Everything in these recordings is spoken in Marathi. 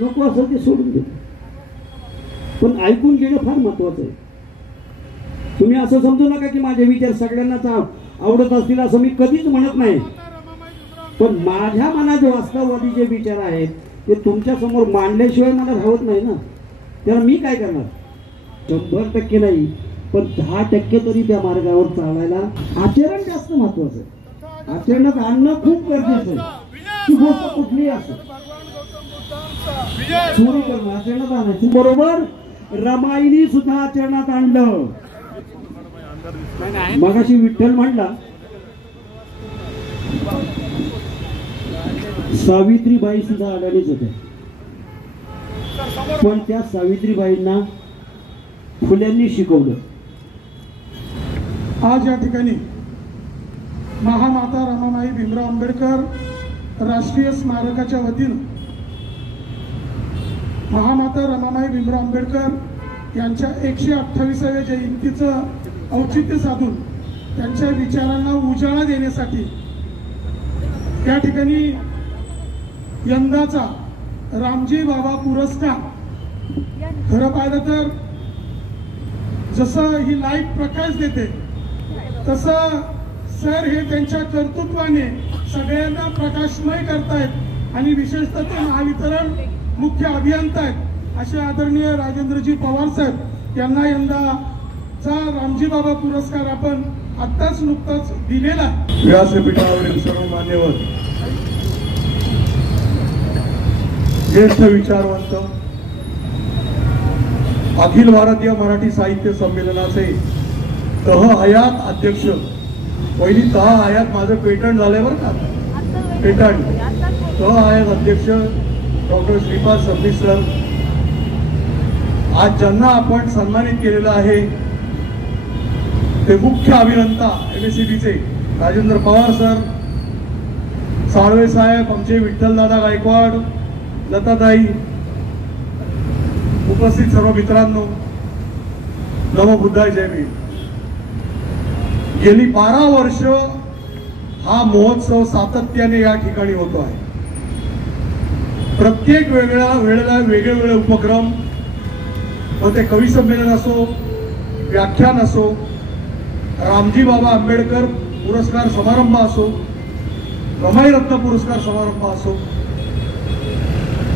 नको असेल ते सोडून दे, पण ऐकून घेणं फार महत्वाचं आहे. तुम्ही असं समजू नका की माझे विचार सगळ्यांनाच आवडत असतील असं मी कधीच म्हणत नाही, पण माझ्या मनात वास्तववादी जे विचार आहेत ते तुमच्या समोर मांडल्याशिवाय मला राहत नाही ना. त्याला मी काय करणार? 100% नाही, पण 10% तरी त्या मार्गावर चालायला आचरण जास्त महत्वाचं आहे. आचरणात आणणं खूप गरजेचं आहे. ती गोष्ट कुठलीही असो, चोरी करणं आचरणात आणायची. बरोबर रमाईनी सुद्धा आचरणात आणलं. मगाशी विठ्ठल म्हणला, सावित्रीबाई सुद्धा अडाणीच होत्या, पण त्या सावित्रीबाईंना फुल्यांनी शिकवलं. आज या ठिकाणी महामाता रमाबाई भीमराव आंबेडकर राष्ट्रीय स्मारकाच्या वतीनं महामाता रमाबाई भीमराव आंबेडकर यांच्या 128व्या जयंतीचं औचित्य साधून त्यांच्या विचारांना उजाळा देण्यासाठी या ठिकाणी यंदाचा रामजी बाबा पुरस्कार, खरं पाहिलं तर जसं ही लाईट प्रकाश देते तसं सर हे त्यांच्या कर्तृत्वाने सगळ्यांना प्रकाशमय करतायत आणि विशेषतः ते महावितरण मुख्य अभियंता आहेत असे आदरणीय राजेंद्रजी पवार साहेब यांना यंदाचा रामजी बाबा पुरस्कार आपण आत्ताच नुकताच दिलेला आहे. व्यासपीठावरील सर्व मान्यवर, ज्येष्ठ विचारवंत, अखिल भारतीय मराठी साहित्य संमेलनाचे हयात अध्यक्ष, पहिली हयात माझं पेटंट झालंय बरं का, पेटंट हयात अध्यक्ष डॉक्टर श्रीपाद सबनीस सर, आज ज्यांना आपण सन्मानित केलेलं आहे ते मुख्य अभियंता MSCBचे राजेंद्र पवार सर, साळवे साहेब, आमचे विठ्ठलदादा गायकवाड, लताताई, उपस्थित सर्व मित्रांनो, नमो बुद्धाय, जय भीम. गेली 12 वर्ष हा महोत्सव सातत्याने या ठिकाणी होतो आहे. प्रत्येक वेळेला वेगवेगळे उपक्रम, मग ते कवी संमेलन असो, व्याख्यान असो, रामजी बाबा आंबेडकर पुरस्कार समारंभ असो, रमाईरत्न पुरस्कार समारंभ असो,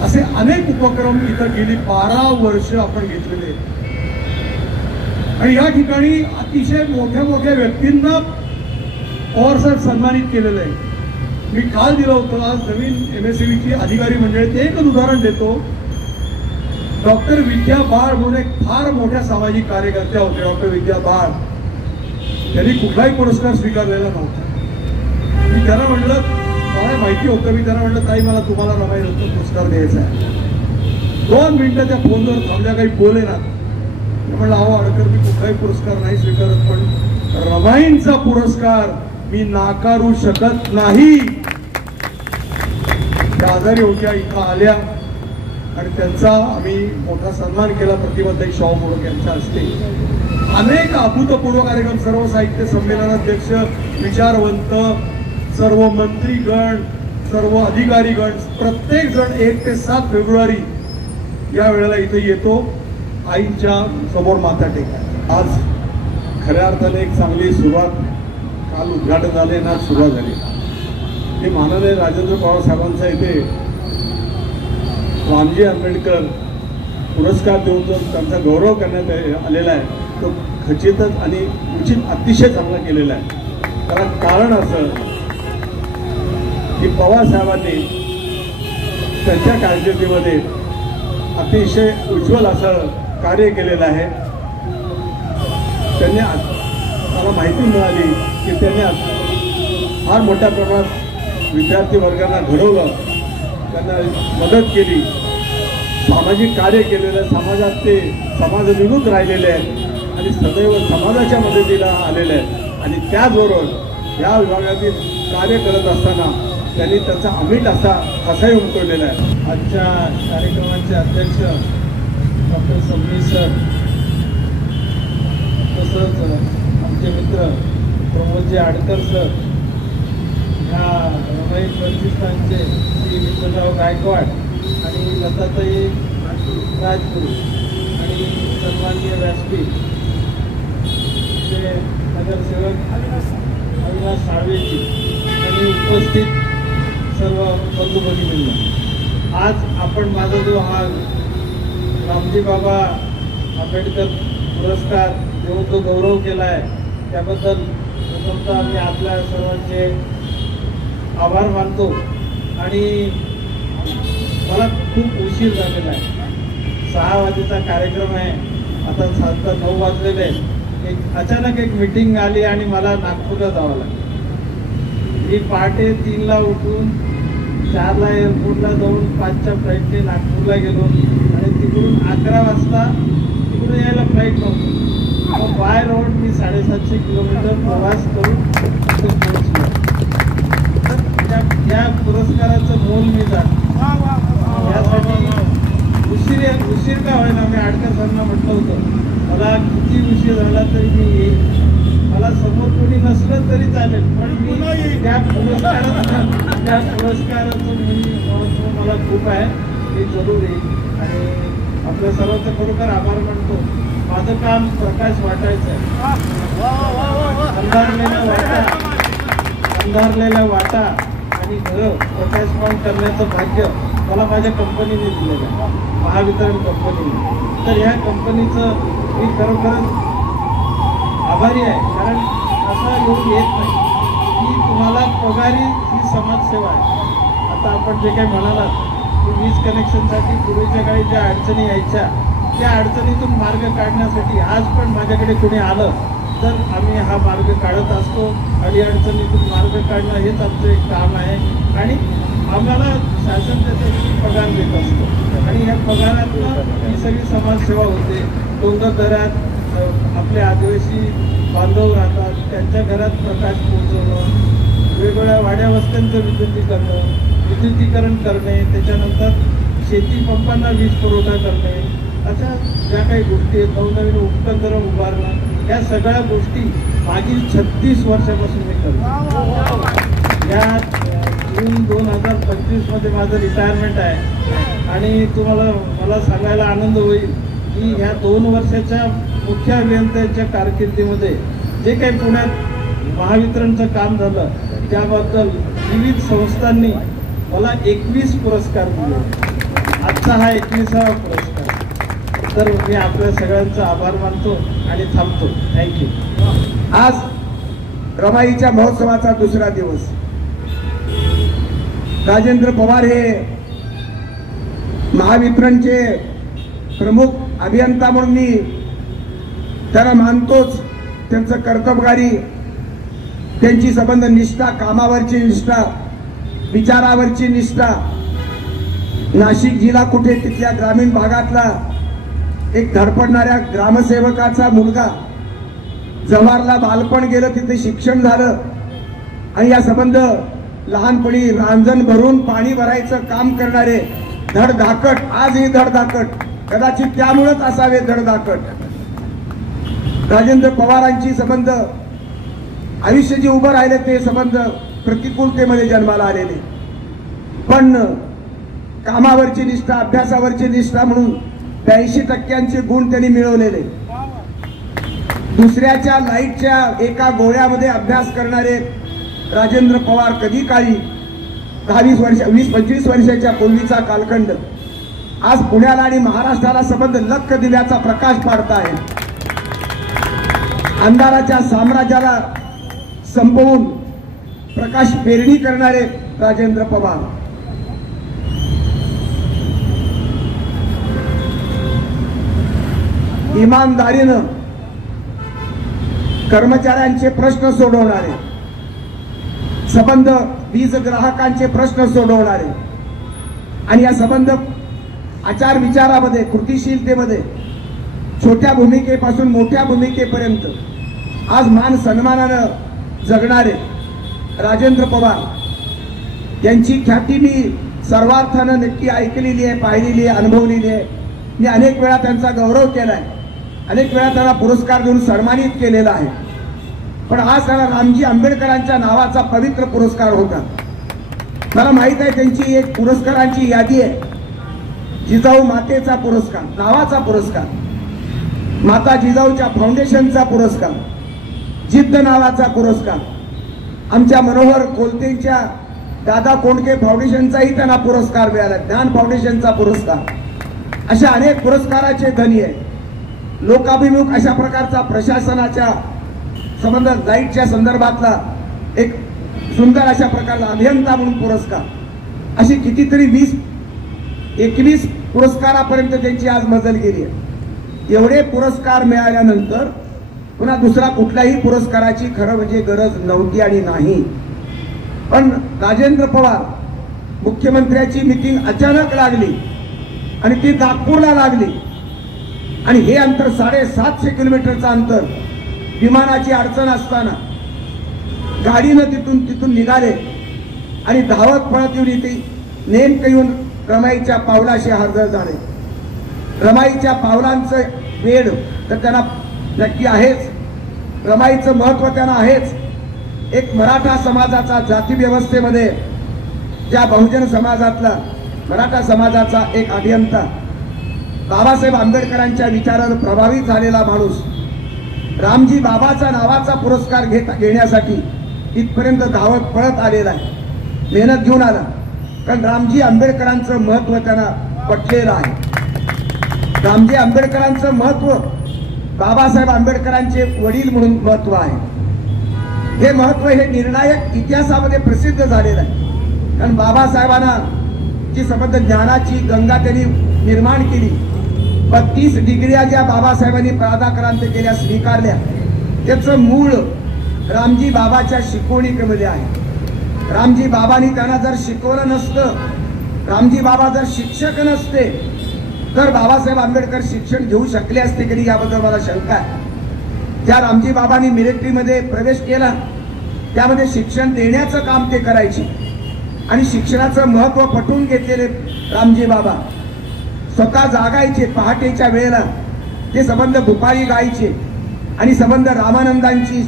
असे अनेक उपक्रम इथं गेली 12 वर्ष आपण घेतलेले आहेत. आणि या ठिकाणी अतिशय मोठ्या मोठ्या व्यक्तींना पवार साहेब सन्मानित केलेलं आहे. मी काल दिलं होतं, आज नवीन MSCBची अधिकारी मंडळी, एक उदाहरण देतो. डॉक्टर विद्या बाळ म्हणून एक फार मोठ्या सामाजिक कार्यकर्त्या होते, डॉक्टर विद्या बाळ. त्यांनी कुठलाही पुरस्कार स्वीकारलेला नव्हता. मी त्यांना म्हटलं, मला माहिती होतं, मी त्यांना म्हटलं, ताई मला तुम्हाला रमाईरत्न पुरस्कार द्यायचा आहे. 2 मिनिटं त्या फोनवर थांबल्या, काही बोलेना. म्हटलं, अहो अडकर, मी कुठलाही पुरस्कार नाही स्वीकारत, पण रमाईंचा पुरस्कार मी नाकारू शकत नाही. त्या आजारी होत्या, इथं आल्या आणि त्यांचा आम्ही मोठा सन्मान केला प्रतिभाताई शाहू मोडक यांच्या हस्ते. अनेक अभूतपूर्व कार्यक्रम, सर्व साहित्य संमेलनाध्यक्ष, विचारवंत, सर्व मंत्रीगण, सर्व अधिकारीगण, प्रत्येक जण 1 ते 7 फेब्रुवारी या वेळेला इथे येतो आईच्या समोर माथा टेका. आज खऱ्या अर्थाने एक चांगली सुरुवात, काल उद्घाटन झाले ना, सुरुवात झाली. हे माननीय राजेंद्र पवार साहेबांचा इथे रामजी आंबेडकर पुरस्कार देऊन जो त्यांचा गौरव करण्यात आलेला आहे तो खचितच आणि उचित अतिशय चांगला केलेला आहे. त्याला कारण असं की पवार साहेबांनी त्यांच्या कारकिर्दीमध्ये अतिशय उज्ज्वल असं कार्य केलेलं आहे. त्यांनी मला माहिती मिळाली की त्यांनी फार मोठ्या प्रमाणात विद्यार्थी वर्गांना घडवलं, त्यांना मदत केली, सामाजिक कार्य केलेलं आहे. समाजात ते समाजविमुख राहिलेले आहेत आणि सदैव समाजाच्या मदतीला आलेले आहेत. आणि त्याचबरोबर या विभागातील कार्य करत असताना त्यांनी त्याचा अमिट असा ठसाही उमटवलेला आहे. आजच्या कार्यक्रमाचे अध्यक्ष डॉक्टर सबनीस सर, तसंच आमचे मित्र प्रमोदजी आडकर सर, ह्या रमाई प्रतिष्ठानचे श्री विठ्ठलराव गायकवाड आणि लताताई राजपुरी आणि सन्माननीय व्यासपीठ नगरसेवक अविनाश साळवेजी आणि उपस्थित सर्व बंधू भगिनींना, आज आपण माझा जो हा रामजी बाबा आंबेडकर पुरस्कार देऊन तो गौरव केला आहे त्याबद्दल प्रथमतः मी आपल्या सर्वांचे आभार मानतो. आणि मला खूप उशीर झालेला आहे, 6 वाजेचा कार्यक्रम आहे, आता साधारणतः 9 वाजलेले आहे. अचानक एक मीटिंग आली आणि मला नागपूरला जावं लागलं. मी पहाटे 3ला उठून 4ला एअरपोर्टला जाऊन 5च्या फ्लाईटने नागपूरला गेलो आणि तिकडून 11 वाजता तिकडून यायला फ्लाईट नव्हती. मग बाय रोड मी 750 किलोमीटर प्रवास करून तिथे पोहोचलो. या पुरस्काराचं मोल मी जाणतो. यासाठी उशीर का होईना, मी आडकर सरांना म्हटलं होतं मला किती उशीर झाला तरी मी येईल, मला समोर कोणी नसलं तरी चालेल, पण मी त्या पुरस्काराचं महत्त्व मला खूप आहे, मी जरूर येईल. आणि आपल्या सर्वांचं खरोखर आभार मानतो. माझं काम प्रकाश वाटायचं आहे. अंधारलेल्या वाटा आणि घरं प्रकाशमान करण्याचं भाग्य मला माझ्या कंपनीने दिलेलं आहे, महावितरण कंपनीने. तर ह्या कंपनीचं मी खरोखरच आभारी आहे, कारण असा योग येत नाही की तुम्हाला पगारी ही समाजसेवा आहे. आता आपण जे काही म्हणालात की वीज कनेक्शनसाठी पूर्वीच्या काळी ज्या अडचणी यायच्या त्या अडचणीतून मार्ग काढण्यासाठी आज पण माझ्याकडे कोणी आलं तर आम्ही हा मार्ग काढत असतो. अडचणीतून मार्ग काढणं हेच आमचं एक काम आहे आणि आम्हाला शासन त्याच्यासाठी पगार देत असतो आणि या पगारातनं ही सगळी समाजसेवा होते. डोंगर दऱ्यात आपले आदिवासी बांधव राहतात, त्यांच्या घरात प्रकाश पोहोचवणं, वेगवेगळ्या वाड्या वस्त्यांचं विद्युतीकरण करणे, त्याच्यानंतर शेती पंपांना वीज पुरवठा करणे, अशा ज्या काही गोष्टी आहेत, नवनवीन उपकेंद्र उभारणं, या सगळ्या गोष्टी मागील 36 वर्षापासून मी करतो. या जून 2025 मध्ये माझं रिटायरमेंट आहे आणि मला सांगायला आनंद होईल की ह्या 2 वर्षाच्या मुख्य अभियंत्यांच्या कारकिर्दीमध्ये जे काही पुण्यात महावितरणचं काम झालं त्याबद्दल विविध संस्थांनी मला 21 पुरस्कार दिले. आजचा हा 21वा पुरस्कार. तर मी आपल्या सगळ्यांचा आभार मानतो आणि थांबतो. थँक्यू. आज रमाईच्या महोत्सवाचा दुसरा दिवस. राजेंद्र पवार हे महावितरणचे प्रमुख अभियंता म्हणून मी त्यांना मानतोच. त्यांचं कर्तबगारी, त्यांची संबंध निष्ठा, कामावरची निष्ठा, विचारावरची निष्ठा. नाशिक जिल्हा कुठे तिथल्या ग्रामीण भागातला एक धडपडणाऱ्या ग्रामसेवकाचा मुलगा, जव्हारला बालपण गेलं, तिथे शिक्षण झालं आणि या संबंध लहानपणी रांजण भरून पाणी भरायचं काम करणारे धडधाकट, आजही धडधाकट, कदाचित त्यामुळेच असावे धडधाकट, राजेंद्र पवारांची संबंध आयुष्य जे उभं राहिले ते संबंध प्रतिकूलतेमध्ये जन्माला आलेले, पण कामावरची निष्ठा, अभ्यासावरची निष्ठा म्हणून 82% गुण त्यांनी मिळवलेले. दुसऱ्याच्या लाईटच्या एका गोळ्यामध्ये अभ्यास करणारे राजेंद्र पवार कधी काळी 20-25 वर्षाच्या पूर्वीचा कालखंड आज पुण्याला आणि महाराष्ट्राला संबंध लख दिव्याचा प्रकाश पाडताय. अंधाराच्या साम्राज्याला संपवून प्रकाश पेरणी करणारे राजेंद्र पवार. इमानदारीनं कर्मचाऱ्यांचे प्रश्न सोडवणारे, संबंध वीज ग्राहकांचे प्रश्न सोडवणारे आणि या संबंध आचार विचारामध्ये, कृतिशीलतेमध्ये छोट्या भूमिकेपासून मोठ्या भूमिकेपर्यंत आज मान सन्मानानं जगणारे राजेंद्र पवार यांची ख्याती मी सर्वार्थानं नक्की ऐकलेली आहे, पाहिलेली आहे, अनुभवलेली आहे. मी अनेक वेळा त्यांचा गौरव केलाय, अनेक वेळा त्यांना पुरस्कार देऊन सन्मानित केलेला आहे. पण आज त्यांना रामजी आंबेडकरांच्या नावाचा पवित्र पुरस्कार होता. मला माहित आहे त्यांची एक पुरस्कारांची यादी आहे. जिजाऊ मातेचा पुरस्कार, नावाचा पुरस्कार, माता जिजाऊच्या फाउंडेशनचा पुरस्कार, जिद्द नावाचा पुरस्कार, आमच्या मनोहर कोलतेंच्या दादा कोंडके फाउंडेशनचाही त्यांना पुरस्कार मिळाला, ज्ञान फाउंडेशनचा पुरस्कार, अशा अनेक पुरस्काराचे धनी आहे. लोकाभिमुख अशा प्रकारचा प्रशासनाच्या संबंध लाईटच्या संदर्भातला एक सुंदर अशा प्रकारचा अभियंता म्हणून पुरस्कार, अशी कितीतरी 20-21 पुरस्कारापर्यंत त्यांची आज मजल गेली आहे. एवढे पुरस्कार मिळाल्यानंतर पुन्हा दुसरा कुठल्याही पुरस्काराची खरं म्हणजे गरज नव्हती आणि नाही. पण राजेंद्र पवार मुख्यमंत्र्याची मीटिंग अचानक लागली आणि ती नागपूरला लागली आणि हे अंतर 750 किलोमीटरचं अंतर, विमानाची अडचण असताना गाडीनं तिथून निघाले आणि धावत पळत येऊन इथे नेमकं येऊन रमाईच्या पावलाशी हजर झाले. रमाईच्या पावलांचं वेळ तर त्यांना नक्की आहेच, रमाईचं महत्व त्यांना आहेच. एक मराठा समाजाचा जाती व्यवस्थेमध्ये ज्या बहुजन समाजातला मराठा समाजाचा एक अभियंता, बाबासाहेब आंबेडकरांच्या विचारावर प्रभावित झालेला माणूस, रामजी बाबाचा नावाचा पुरस्कार घेण्यासाठी इथपर्यंत धावत पळत आलेला आहे, मेहनत घेऊन आला. कारण रामजी आंबेडकरांचं महत्व त्यांना पटलेलं आहे. रामजी आंबेडकरांचं महत्व बाबासाहेब आंबेडकरांचे वडील म्हणून महत्व आहे. हे महत्व हे निर्णायक इतिहासामध्ये प्रसिद्ध झालेलं आहे. कारण बाबासाहेबांना जी संबंध ज्ञानाची गंगा त्यांनी निर्माण केली, 32 डिग्र्या ज्या बाबासाहेबांनी प्रादाक्रांत केल्या, स्वीकारल्या, त्याचं मूळ रामजी बाबाच्या शिकवणीमध्ये आहे. रामजी बाबांनी त्यांना जर शिकवलं नसतं, रामजी बाबा जर शिक्षक नसते तर बाबासाहेब आंबेडकर शिक्षण घेऊ शकले असते की याबद्दल मला शंका आहे. ज्या रामजी बाबांनी मिलिटरीमध्ये प्रवेश केला त्यामध्ये शिक्षण देण्याचं काम ते करायचे आणि शिक्षणाचं महत्व पटवून घेतलेले रामजी बाबा स्वतः जागायचे. पहाटेच्या वेळेला ते संबंध भुपाळी गायचे आणि संबंध रामानंदांची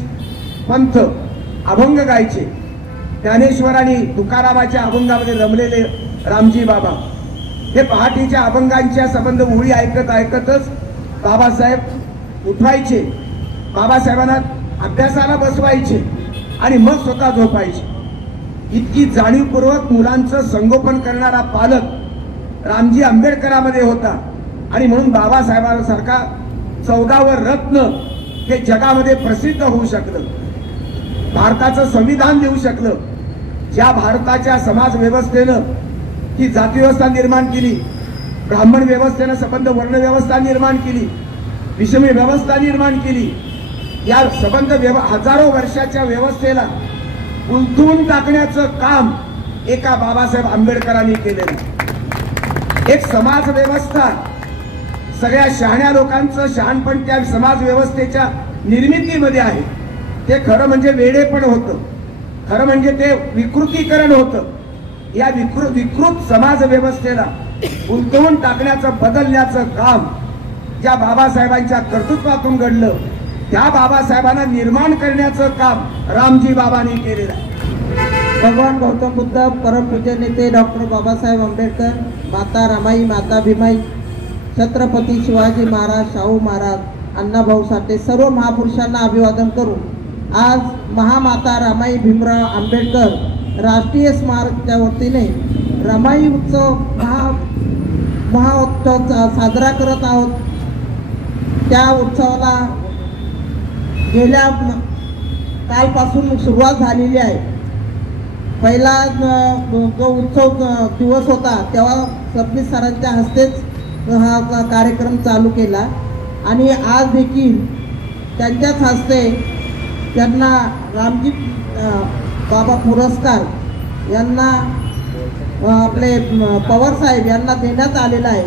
पंथ अभंग गायचे. ज्ञानेश्वर आणि तुकारामाच्या अभंगामध्ये रमलेले रामजी बाबा हे पहाटेच्या अभंगांच्या संबंध ओळी ऐकत ऐकतच बाबासाहेब उठवायचे, बाबासाहेबांना अभ्यासाला बसवायचे आणि मग स्वतः झोपायचे. इतकी जाणीवपूर्वक मुलांचं संगोपन करणारा पालक रामजी आंबेडकरांमध्ये होता आणि म्हणून बाबासाहेबांसारखा 14वं रत्न हे जगामध्ये प्रसिद्ध होऊ शकलं, भारताचं संविधान देऊ शकलं. ज्या भारताच्या समाज व्यवस्थेनं ही जाती व्यवस्था निर्माण केली, ब्राह्मण व्यवस्थेनं संबंध वर्ण व्यवस्था निर्माण केली, विषमी व्यवस्था निर्माण केली, या संबंध हजारो वर्षाच्या व्यवस्थेला उलथून टाकण्याचं काम एका बाबासाहेब आंबेडकरांनी केलेलं. एक समाज व्यवस्था, सगळ्या शहाण्या लोकांचं शहाणपण त्या समाज व्यवस्थेच्या निर्मितीमध्ये आहे. ते खरं म्हणजे वेडेपण होतं, खरं म्हणजे ते विकृतीकरण होतं. या विकृत समाज व्यवस्थेला उलटवून टाकण्याचं, बदलण्याचं काम ज्या बाबासाहेबांच्या कर्तृत्वातून घडलं, त्या बाबासाहेबांना निर्माण करण्याचं काम रामजी बाबांनी केलेलं आहे. भगवान गौतम बुद्ध, परमपूज्य नेते डॉक्टर बाबासाहेब आंबेडकर, माता रमाई, माता भीमाई, छत्रपती शिवाजी महाराज, शाहू महाराज, अण्णाभाऊ साठे, सर्व महापुरुषांना अभिवादन करून आज महामाता रमाई भीमराव आंबेडकर राष्ट्रीय स्मारकच्या वतीने रमाई उत्सव महाउत्सव साजरा करत आहोत. त्या उत्सवाला गेल्या कालपासून सुरुवात झालेली आहे. पहिला जो उत्सव दिवस होता तेव्हा सबनीस सरांच्या हस्तेच हा कार्यक्रम चालू केला आणि आज देखील त्यांच्याच हस्ते त्यांना रामजी बाबा पुरस्कार यांना आपले पवार साहेब यांना देण्यात आलेला आहे.